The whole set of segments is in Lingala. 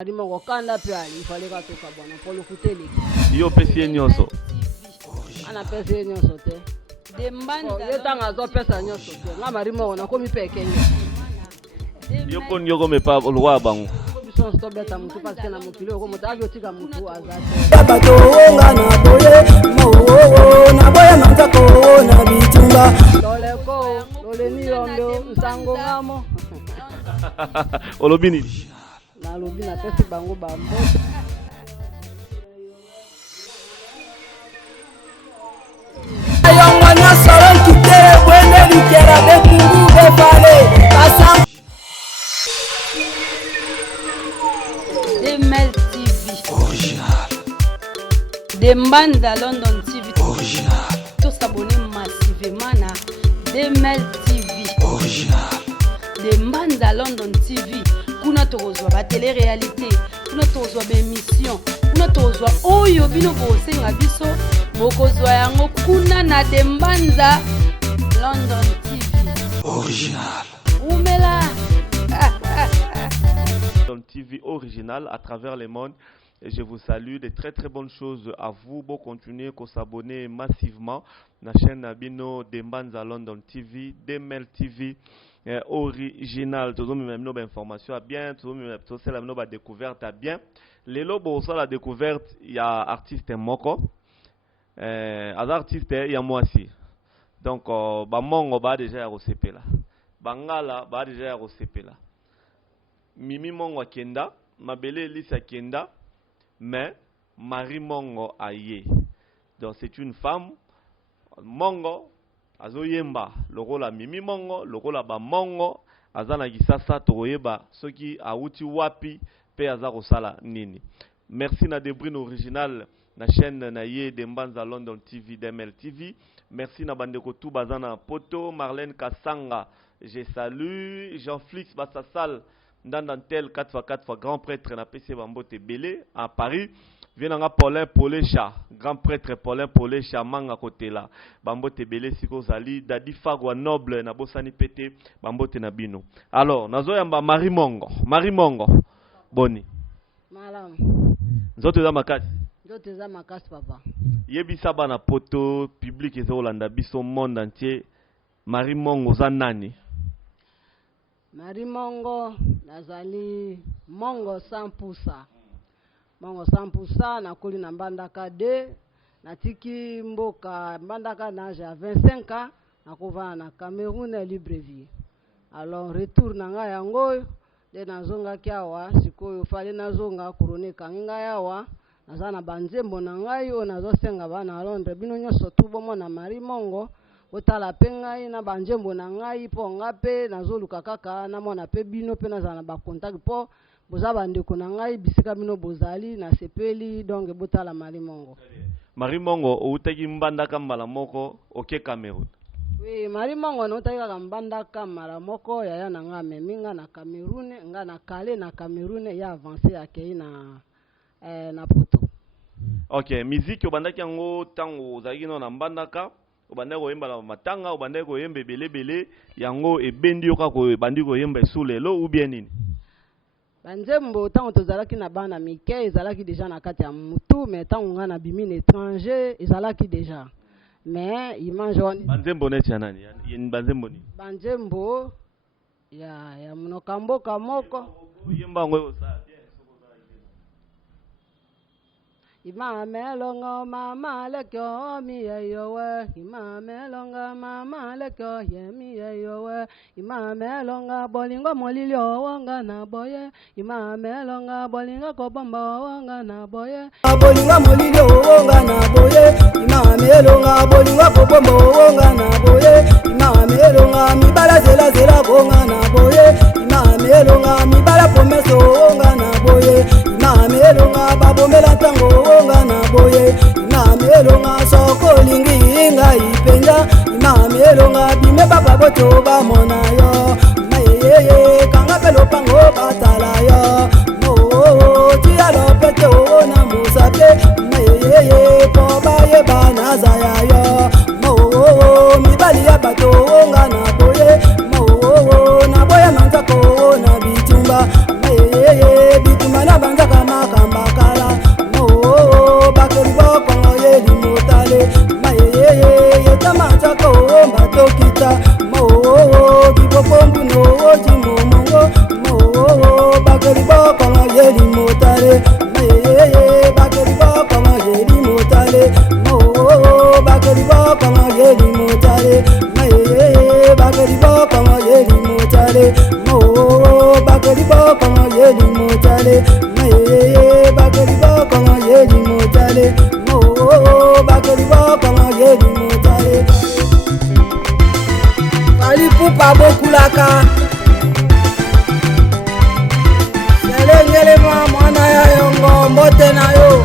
Alimongo kanda pia alifale katoka bwana polo kutele. Yo pesi nyoso. Ana pesi nyoso te. Dembanda. Yo tanga zo pesa nyoso te. Ngama rimo na komi peke nyo. Yo kon yo me pa lwa bango. Biso stop beta mutu parce que na mutilo ko mutavyo tika mutu azate. Bato nga na boye mawo na boye mantako na bitumba. Dole ko dole ni rondo nsango ngamo. Olobini. Na lobi na pesi bango bambo. Ayonga na salon kite wende likera be kungu be fale pasam Demel TV original. Dembanda London TV original. Tous s'abonner massivement na Demel TV original. Dembanda London TV. Kuna tozwa ba télé-réalité, kuna tozwa ba émission, kuna tozwa oyo bino bosenga biso mokozwa yango kuna na Dembanda London TV original. Umela London TV original à travers le monde. Et je vous salue, de très très bonnes choses à vous. Bon, continuez à s'abonner massivement à la chaîne Nabino Dembanda London TV, Demel TV original. Tout le monde même nos informations à bien, tout le monde même nos découverte à bien. Les lobos sur la découverte, il y a artiste Moko, artiste il y a moi aussi. Donc Mongo ba déjà au CP là, Bangala ba déjà au CP là. Mimi Mongo Kenda, Mabele Lisa Kenda. Mais Marie Mongo aye. Donc c'est une femme. Mongo azoyemba. Le rôle à Mimi Mongo, le rôle à ba Mongo. Azana gisasa toyeba. Ceux qui a outi wapi pe azaro sala nini. Merci na Debrine original na chaîne na ye Dembanda London TV Demel TV. Merci na bandeko tout bazana poto Marlène Kassanga. Je salue Jean-Flix Bassasal. Dans tel 4x4 fois grand prêtre na PC Bambote Belé à Paris. Vient nga Paulin Polécha, grand prêtre Paulin Polécha manga côté là. Bambote Belé siko zali dadi fagwa noble na bosani pété Bambote na bino. Alors nazo yamba Marie Mongo. Marie Mongo. Boni. Malam. Nzoto za makasi. Nzoto za makasi papa. Yebisa bana poto public ezo Holanda biso monde entier. Marie Mongo za nani? Marie Mongo nazali Mongo 100%. Mongo 100% nakuli na Mbandaka 2 natiki mboka Mbandaka na âge à 25 ans nakova na Cameroun et Libreville. Alors retour na nga yango de nazonga kiawa sikoyo fale nazonga kurone kanginga yawa nazana banzembo na ngai o nazosenga bana Londres bino nyoso tubo mona Marie Mongo otala pe ngai na banjembo na ngai po ngape nazoluka kaka na mona pe bino pe nazana ba contact po boza bandeko na ngai bisika bino bozali na sepeli donc botala Marie Mongo. Marie Mongo outaki Mbandaka mbala moko oke Cameroun. Oui, Marie Mongo no taka Mbandaka mbala moko yaya na nga meminga na Cameroun nga na kale na Cameroun ya avancer akei na poto. OK, musique obandaki yango tango ozaki no na Mbandaka. Obandeko koyemba na matanga, obandeko koyemba belebele, yango ebendi yoka ko bandiko koyemba sulelo ou bien nini? Banzembo tango tozalaki na bana mike ezalaki déjà na kati ya mutu, mais tango nga na bimi étranger ezalaki déjà. Mais image wani banzembo neti ya nani? Yen banzembo ni? Banzembo ya munoka mboka moko. Yemba ngo sa Imamelonga mama lekyo mi yeyowe. Imamelonga mama lekyo ye mi yeyowe. Imamelonga bolingo molilio wanga na boye. Imamelonga bolingo kobomba wanga na boye. bolinga molilio wonga na boye imamelonga bolinga kobombo wonga na boye imamelonga mibala zela zela wonga na boye imamelonga mibala pomeso wonga na boye imamelonga babomela tango wonga na boye imamelonga soko lingi nga ipenda imamelonga bime baba boto bamona yo mayeye kanga pelo pango batala yo no tia lopete ona musape mayeye poba ye banaza ya yo no mibali ya bato wonga na boye no na boye manzako na bitumba mayeye bitumba na yeli motale mayeye bakeli bokoma yeli motale mo bakeli bokoma yeli motale mayeye bakeli bokoma yeli motale mo bakeli bokoma yeli motale mayeye bakeli bokoma yeli motale mo bakeli bokoma yeli motale alipupa bokulaka selengelema mwana ya yongo mbote na yo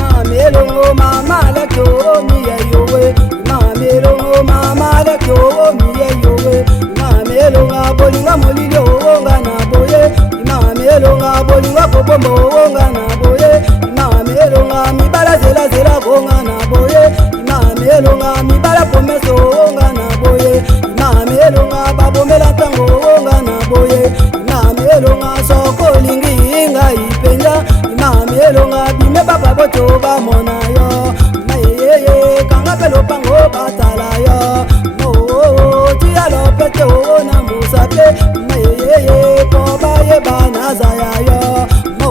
mamelongo mama lekyo miye yowe mamelongo mama lekyo miye yowe mamelonga bolinga molilio nga na boye mamelonga bolinga kobombo nga na boye mamelonga mibala zela zela nga na boye mamelonga mibala pomeso nga na boye mamelonga babomela tango nga na boye mamelonga soko lingi nga ipenda mamelonga bime baba boto ba mona yo mayeye kanga pelo pango batala yo mo tia lo peto na musape mayeye ko ba ye banaza ya yo mo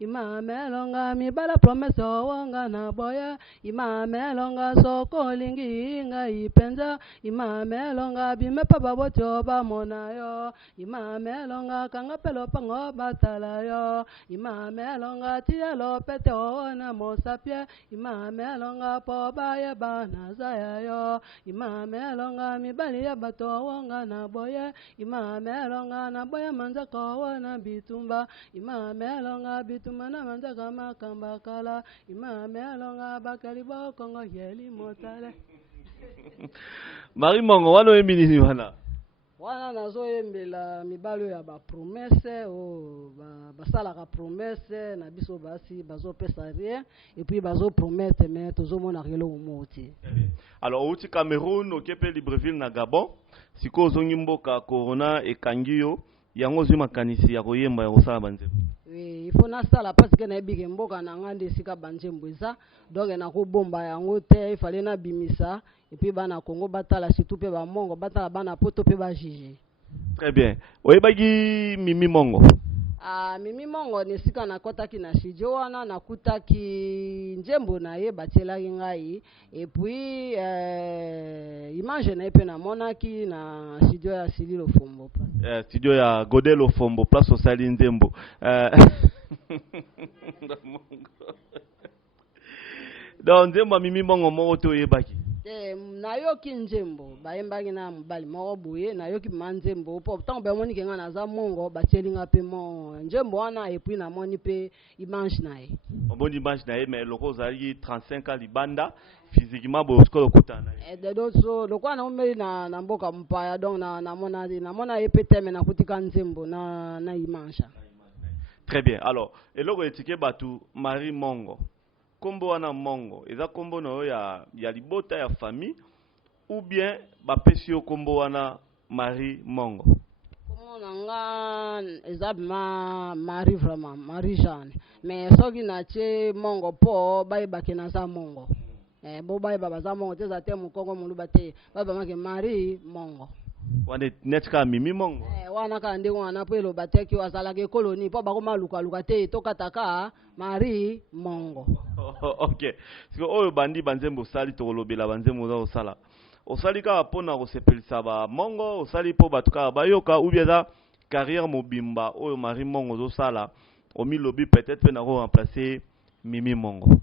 imamelonga mibala promese owonga na boye imamelonga soko lingi inga ipenza imamelonga bimepa baboti obamona yo imamelonga kanga pelo pango batala yo imamelonga tielo pete ona mosapie imamelonga pobaye banazaya yo imamelonga mibali ya bato owonga na boye imamelonga na boye manzaka wana bitumba imamelonga bitumba na manzaka makamba kala imamelonga bakali bokongo yeli motale. Marie Mongo wano eminini wana wana nazoyembela mibalo ya bapromese o basalaka promese na biso basi bazopesa rien et puis bazopromete me tozomona eloko moti. Alors outi Cameroun okepe Libreville na Gabon siko ozongi mboka corona ekangi yo yango zwi makanisi ya koyemba ya kosala banzembo. Oui, il faut nasala parce que na bige mboka na ngande sika banzembo eza donc na ko bomba yango te il fallait na bimisa et puis bana Congo batala surtout pe ba mongo batala bana poto pe ba jiji. Très bien. Oyebaki Mimi Mongo. Mimi Mongo ne sika na kotaki na studio wana nakutaki njembo na ye batielaki ngai et puis image na pe na monaki na studio ya Sililo Fombo. Studio ya Godelo Fombo place osali nzembo. Donc nzembo Mimi Mongo mo to yebaki. Nayoki njembo bayembaki na mobali moko boye nayoki manzembo po tant be moni kenga na za mongo batielinga pe mo njembo wana et puis na moni pe image na ye bon image na ye mais loko zali 35 ans libanda physiquement bo skolo kutana de doso lokwa na umeli na mboka mpaya donc na mona ye pe teme na kutika nzembo na image. Très bien. Alors eloko etike batu Marie Mongo kombo wana Mongo eza kombo na yo ya libota ya famille ou bien bapesi yo kombo wana Marie Mongo. Kombo nanga eza Marie vraiment Marie Jeanne mais soki na che Mongo po bayebake na za Mongo bo bayeba za Mongo te za te mukongo muluba te bayeba make Marie Mongo wane netka Mimi Mongo wana ka ndenge wana po eloba te ki azalaka koloni po bakoma luka te tokataka Marie Mongo. Ok. Siko oyo bandi banzembo sali tolobela banzembo za osala. Osali ka pona ko sepelisa ba Mongo, osali po batuka bayoka ou bien za carrière mobimba oyo Marie Mongo zo sala. Omi lobi peut-être pe na ko remplacer Mimi Mongo.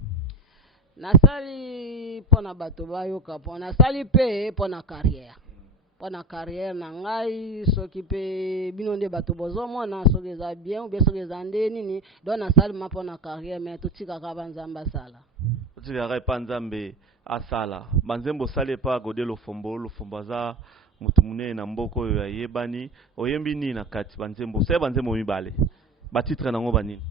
Nasali pona bato bayoka pona sali pe pona carrière. Pona carrière na ngai soki pe bino nde bato bozomona soki eza bien ou bien soki eza nde nini donc nasali ma pona carrière mais totikaka banzambe asala totikaka pa nzambe asala banzembo sali pa Godelo Fombo aza mutu munene na mboko oyo ayebani oyembi nini na kati banzembo se banzembo mibale batitre nango banini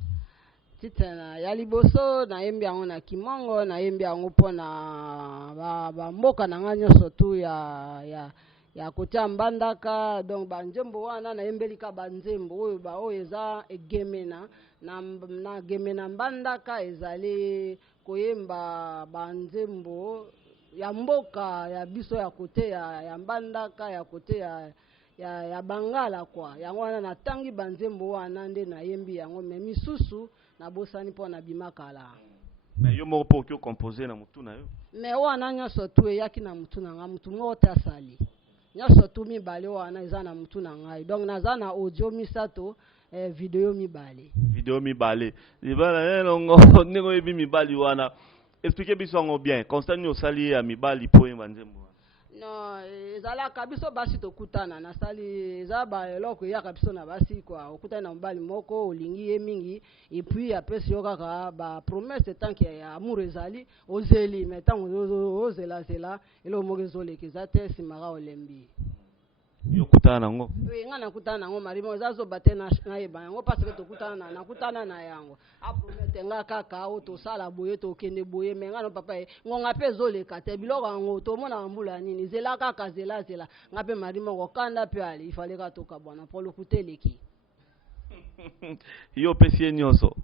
titre ya liboso nayembi yango na Kimongo nayembi yango pona bamboka na ngai nyonso tu ya kotia mbandaka donc banzembo wana nayembelika banzembo oyo oyo eza egemena na gemena mbandaka ezali koyemba banzembo ya mboka ya biso ya kote ya mbandaka ya kote ya bangala kwa yango wana natangi banzembo wana nde nayembi yango me misusu na bosani po na bimakala mais yo moko po ki composer na mutu na yo mais wana nyonso tu eyaki na mutu na nga mutu moko te asali nyonso tu mibale wana eza na mutu na ngai donc naza na audio misato video mibale libala elongo ndenge oyebi mibali wana expliquez biso yango bien constant osali ya mibali po yemba nzembo non ezalaka biso basi tokutana nasali eza baeloko eyaka biso na basi kwa okutana na mobali moko olingi ye mingi et puis apesi yo kaka bapromese tanke ya amour ezali ozeli mais ntango ozelazela eloko moko ezoleka eza te simaka olembi yo kutana nango nga nakutana nango marimo eza zoba te nayeba yango parce que tokutana nakutana na yango apromete nga kaka o tosala boye tokende boye me nga no papa ngonga mpe ezoleka te biloko yango tomona mbula nini zela kaka zela nga mpe marimo kokanda mpe ali ifale ka toka bwana po lokuta eleki yo pesi ye nyonso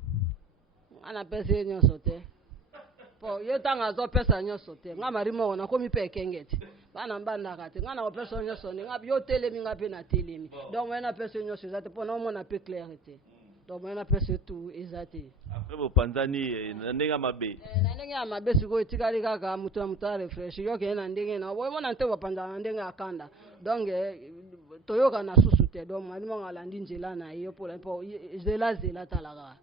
nga napesi ye nyonso te po ye ntango azopesa nyonso te nga marimo nakomi mpe ekengeti bana mbandaka te nga na kopesa nyonso nga yo telemi nga mpe na telemi donc wena pesa nyonso eza te mpo na omona mpe clarité donc on appelle surtout ezate après bo panzani ndenge mabe na ndenge ya mabe siko etikali kaka mutu refresh yo ke na ndenge na boy mona nte wapanza ndenge akanda donc toyoka na susu te donc malimo ngalandi nzela na yo pour zela talaka.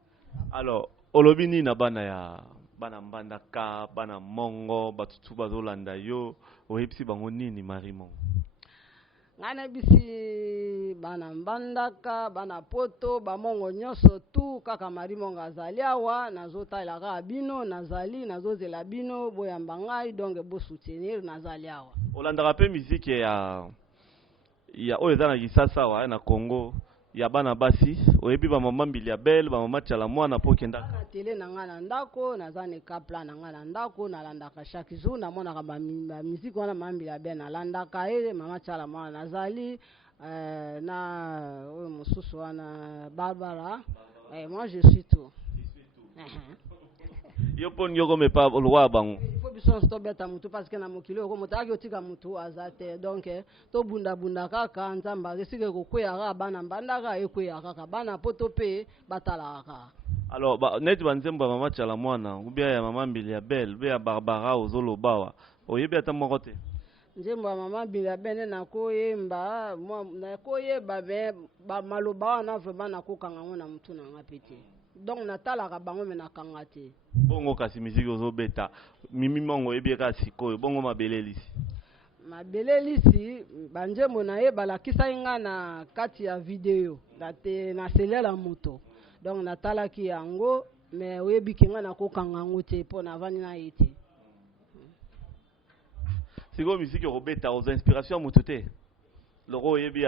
Alors olobini na bana ya bana mbandaka bana mongo batutu bazolanda yo oyebisi bango nini Marie-Mongo? Ngana bisi bana mbandaka bana poto bamongo nyonso tu kaka Marie-Mongo azali awa nazotalaka bino nazozela bino boyamba ngai donc bo soutenir nazali awa. Olandaka pe musique ya oyo eza na Kisasa wa na Congo ya bana basi oyebi ba mama mbili ya belle ba mama chala mwana po kenda na tele na ngana ndako nazane kapla na ngana ndako nalandaka chaque jour na mona ba musique wana mambili ya belle nalandaka ele mama chala mwana nazali na oyo mususu wana Barbara moi je suis tout. Yo pon yo comme pas lwa bango il faut biso stop beta mutu parce que na mokilo ko motaki otika mutu azate donc to bunda kaka nzamba resike ko kwea bana mbandaka ekwea kaka bana poto pe batalaka. Alors net banzemba mama chala mwana ubia ya mama mbili ya belle ubia ya Barbara ozolobawa oyebi ata moko te nzemba mama mbili ya belle na koyemba na koyeba ba maloba na vraiment na kokanga ngona mutu na ngapete donc natalaka bango me nakanga te. Bongo kasi musique ozobeta Mimi-Mongo ebi ka sikoyo bongo mabelelisi banjembo na ye balakisa inga na kati ya video na selela moto donc natalaki yango me oyebi kinga na kokanga ngo te po na vani na ye te. Sikoyo musique obeta aux inspirations moto te loko oyebi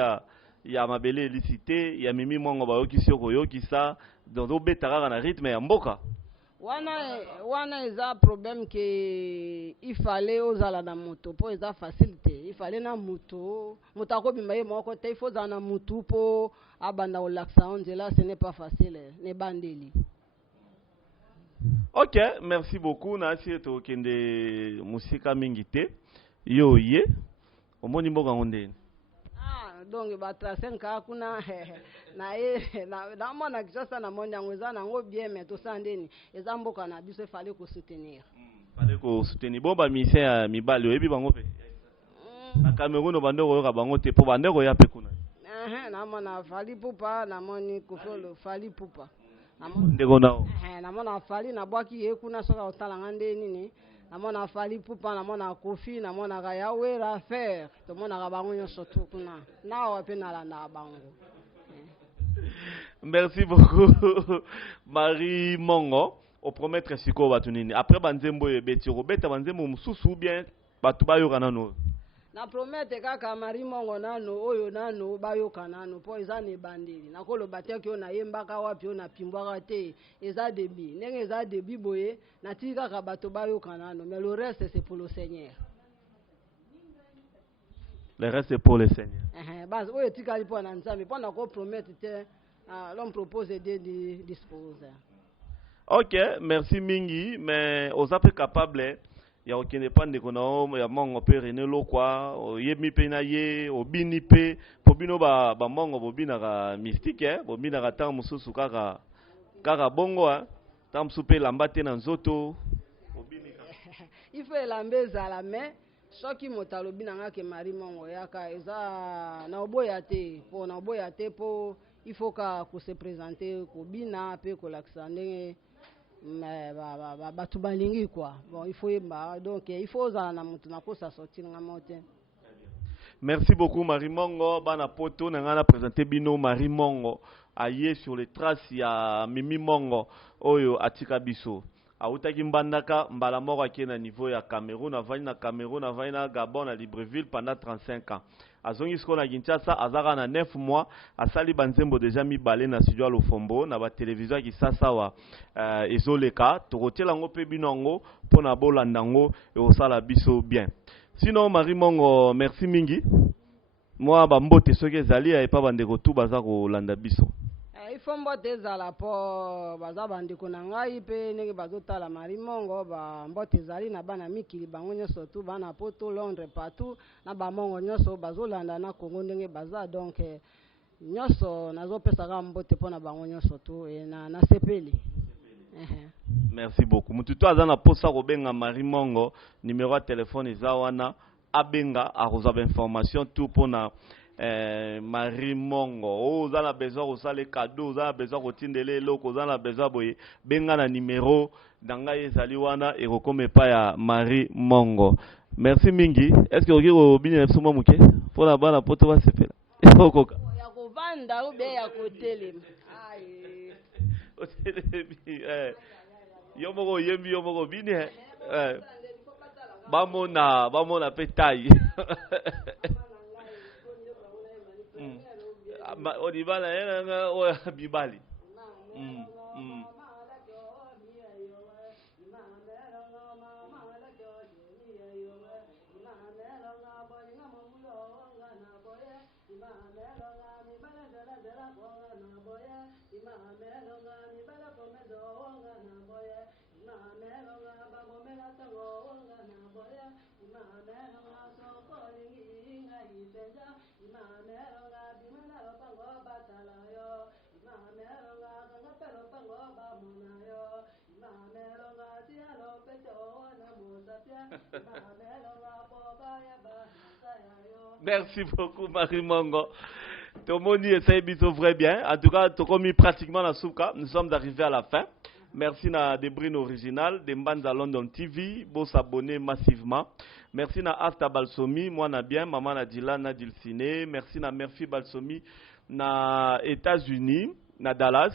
ya mabelelisi te ya Mimi-Mongo bayokisi okoyokisa donc obeta kaka na rythme ya mboka wana eza problème que il fallait ozala na moto po eza facilité il fallait na moto akobima ye moko te il faut ozala na motu po abanda olakisa onzela ce n'est pas facile ne bandeli. Ok, merci beaucoup na asi tokende musika mingi te yo ye omoni mboka ngondeni donc batrasenka kuna na ye na mona Kisasa na mona yango eza nango bien mais tosandeni eza mboka na biso fallait ko soutenir bomba mission ya mibali oyebi bango pe na Cameroun bandeko yoka bango te po bandeko ya pe kuna na mona fali pupa na moni kofolo fali pupa ndeko nao na mona fali na bwaki ye kuna soka otala ngande nini namona fali pupa namona kofi namona ka yawera faire to mona ka bango nyonso tu kuna na wa pe nalanda bango. Merci beaucoup Marie-Mongo au promettre siko batu nini après banzembo ebeti robeta banzembo mususu bien batu bayoka nano na promete kaka Marie-Mongo nano oyo nano bayoka nano po eza ne bandeli nakolo bateki ona yembaka wapi ona pimbwaka te eza debi ndenge eza debi boye na tika kaka bato bayoka nano mais le reste c'est pour le Seigneur. Le reste c'est pour le Seigneur. Bas oyo tika lipo na nzambe po na ko promete te l'homme propose de disposer. Ok, merci mingi mais ozape capable ya okende pande kona ya mongo pe René Lokwa oyemi pe na ye obini pe po bino ba mongo bobina ka mystique bobina ka temps mususu kaka bongo temps mususu pe lambate na nzoto obini ka il faut lambeza la main soki motalo bina ngake Marie-Mongo yaka eza na oboya te po il faut ka ko se présenter ko bina pe ko laksande mais batu balingi quoi bon il faut donc il faut za na mutu na kosa sortir nga mote. Merci beaucoup Marie-Mongo bana poto na ngana présenter bino Marie-Mongo aye sur les traces ya Mimi-Mongo oyo atika biso autaki mbandaka mbala moko akena niveau ya Cameroun avani na Gabon na Libreville pendant 35 ans azongi siko na Kinshasa azaka na 9 mois asali banzembo déjà mibale na studio ya Lofombo na ba télévision ya Kisasa wa ezoleka tokotela ngo pe binongo pona bolanda ngo e osala biso bien. Sinon Marie-Mongo merci mingi moi bambote soki ezali ya epa bandeko tu baza kolanda biso il faut mbote ezala po baza bandeko na ngai pe ndenge bazotala Marie-Mongo mbote ezali na bana mikili bango nyonso tu bana poto Londres partout na bamongo nyonso bazolanda na Congo ndenge baza donc nyonso nazopesaka mbote mpona bango nyonso tu na sepeli. Merci beaucoup. Mututo azana posa kobenga Marie Mongo, numéro de téléphone eza wana abenga akozaba information tout pona Marie Mongo. Ozana besoin kosala cadeau, ozana besoin kotindela eloko, ozana besoin boye benga na numéro danga ezali wana ekokoma epai ya Marie Mongo. Merci mingi. Est-ce que oki kobina suma muke pona bana poto basepela? Okoka. Ya kovanda ou bien ya kotelema. Yomoko yembi yomoko bini bamona pe taille. Odibala yana oya bibali. Merci beaucoup Marie Mongo. Tomoni essaye biso vrai bien. En tout cas, Tokomi pratiquement la souka. Nous sommes arrivés à la fin. Merci na Debrine Original, de Mbanza London TV. Beau s'abonner massivement. Merci na Asta Balsomi, moi na bien, maman na Dylan na Dilciné. Merci na Murphy Balsomi na États-Unis, na Dallas.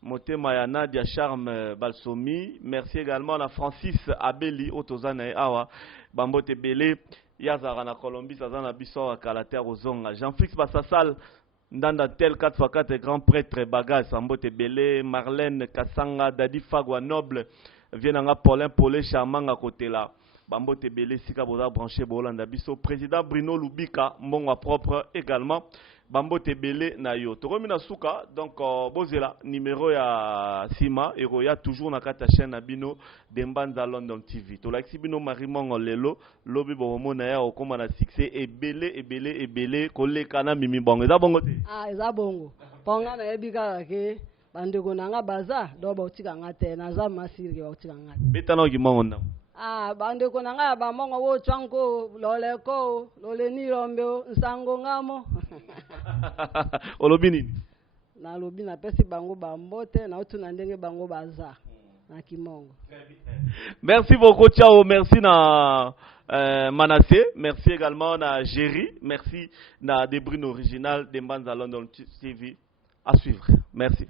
Moté Mayana Dia Charme Balsomi. Merci également à Francis Abeli Otozana et Awa Bambote Belé Yazara na Colombie Sazana Bisso à Kalater Ozonga. Jean-Fix Bassasal Ndanda Tel 4x4 grand prêtre Bagage Sambote Belé Marlène Kassanga Dadi Fagwa Noble Vienanga Paulin Polé Chamanga Kotela Bambote Belé Sika Boza branché Bolanda Bisso président Bruno Lubika Mbonga propre également Bambote Belé na yo. Toromina suka donc bozela numéro ya Sima et roya toujours na kata chaîne na bino de Mbanza London TV. To like bino Marie Mongo lelo lobi bomo na ya okoma na succès et belé koleka na mimi bongo. Eza bongo te. Eza bongo. Ponga na yebika ke bandeko nanga baza do ba utika ngate na za masiri ke ba utika ngate. Betana ki mongo na. Bandeko nanga ba mongo wo twanko loleko loleni rombe nsango ngamo. Olobi nini? Na lobi na pesi bango bambote na otu na ndenge bango baza na kimongo. Merci beaucoup, ciao, merci na Manassé, merci également na Jerry, merci na Debrine Original de Mbanza London TV. À suivre. Merci.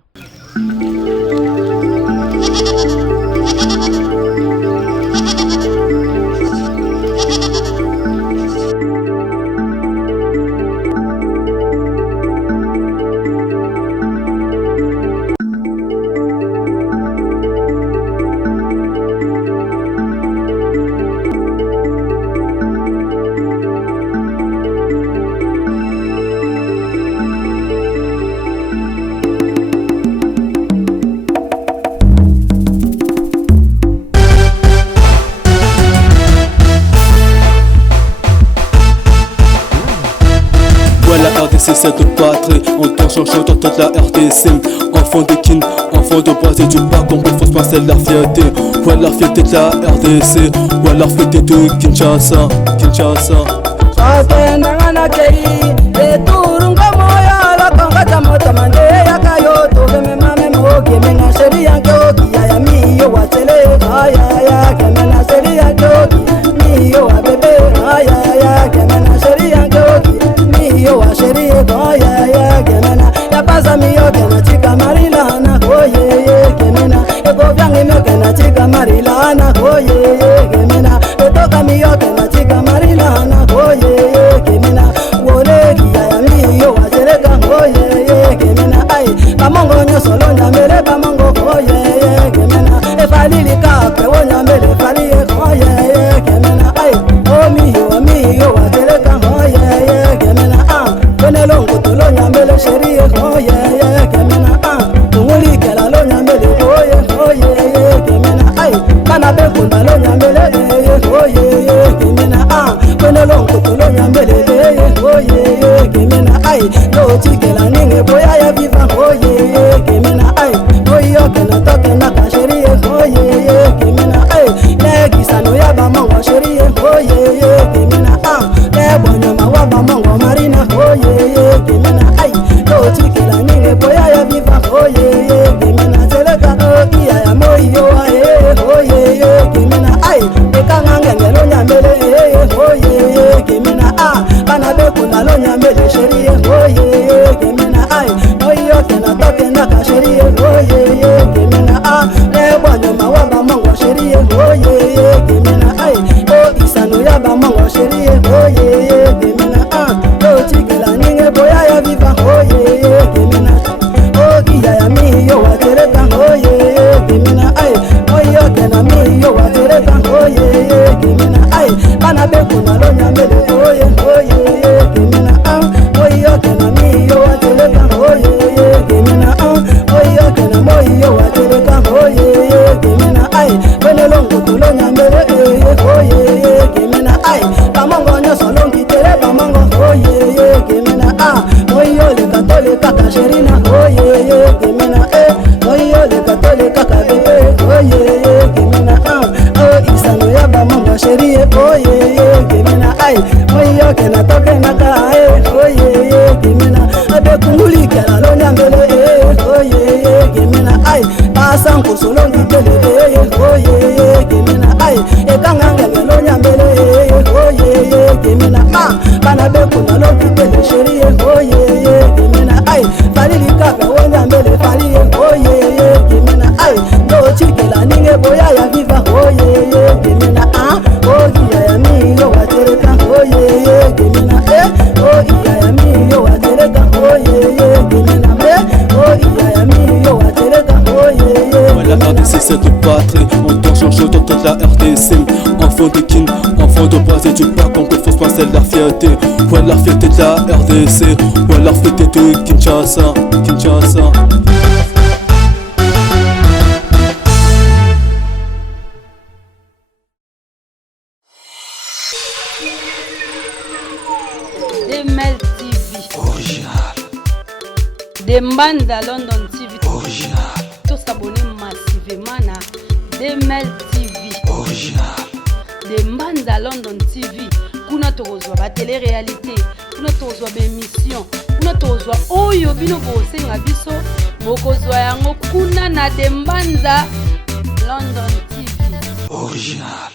C'est cette patrie, on t'en change dans toute la RDC. Enfant de kin, enfant de bois et du pas, comme il faut se passer la fierté. Ouais, la fierté de la RDC, ouais, la fierté de Kinshasa, Kinshasa. Yo wa sheria boya ya gemena ya paza mi yo gena chika marilana oye ye gemena e go vyange me gena chika marilana oye ye gemena e toka mi yo gena chika marilana oye ye gemena wole ya mi yo wa sheria oye ye gemena ai kamongo nyo solo nyamele kamongo oye ye gemena e falili ka pe wonya mele fali oye ye gemena ai o mi yo wa sheria oye ye gemena Longo to lo nyambele sherie oye kemena tunguli kala lo nyambele oye kemena ai kana be kunda lo nyambele oye kemena kone longo to lo nyambele oye kemena ai lo chikela ninga ninge boya ya viva oye kemena ai oyo kena tokena ka chérie oye kemena ai ne gisano ya ba mongo chérie oye kemena ne bonyama wa ba mongo marina oye kemena ai to chikila ninge boya ya viva oye kemena teleka iya ya moyo oye kemena ai ekanga ngelo nyambele oye kemena bana bekuna lo nyambele chérie oye kemena ai oyo kena tokena ka chérie oye kemena le bonyama wa ba mongo chérie oye kemena ai o isano ya ba mongo chérie oye kemena to chikila ninge boya ya viva oye kemena o iya ya miyo wa tereka oye kemena ai oyo kena miyo wa tereka oye kemena ai bana bekuna lo nyambele oye kemena oyo kena miyo wa tereka oye kemena oyo kena moyo wa tereka oye kemena ai bene longo to lo nyambele oye kemena ai bamongo nyoso longi tere bamongo oye kemena moyo le katolika ka sherina oye kemena moyo le katolika ka bebe oye kemena o isano ya bamongo sherie oye kemena ai moyo kena tokena ka oye kemena abe kunguli kala lo nyambele oye kemena ai basango solongi tele oye kemena ai ekanga ngelo nyambele oye kemena bana bekuna lo kitele sherie oye kemena ai falili kaka wanya mbele fali oye kemena ai no chikela ninge boya ya viva oye kemena oya ya miyo watereka oye kemena oya ya miyo watereka oye kemena oya ya miyo watereka oye. La RDC c'est de patrie, on danse change dans toute la RDC. Enfant de king, enfant de Brésil, tu pars qu'on faut se passer la fierté. Ouais la fierté de la RDC, ouais la fierté de Kinshasa, Kinshasa. Demel TV Original. Dembanda London TV Original. Tous s'abonner massivement na Demel TV Original. Dembanda London TV. Kuna tozwa ba télé-réalité, kuna tozwa ba émission, kuna tozwa oyo bino bosenga biso bokozwa yango kuna na Dembanda London TV Original.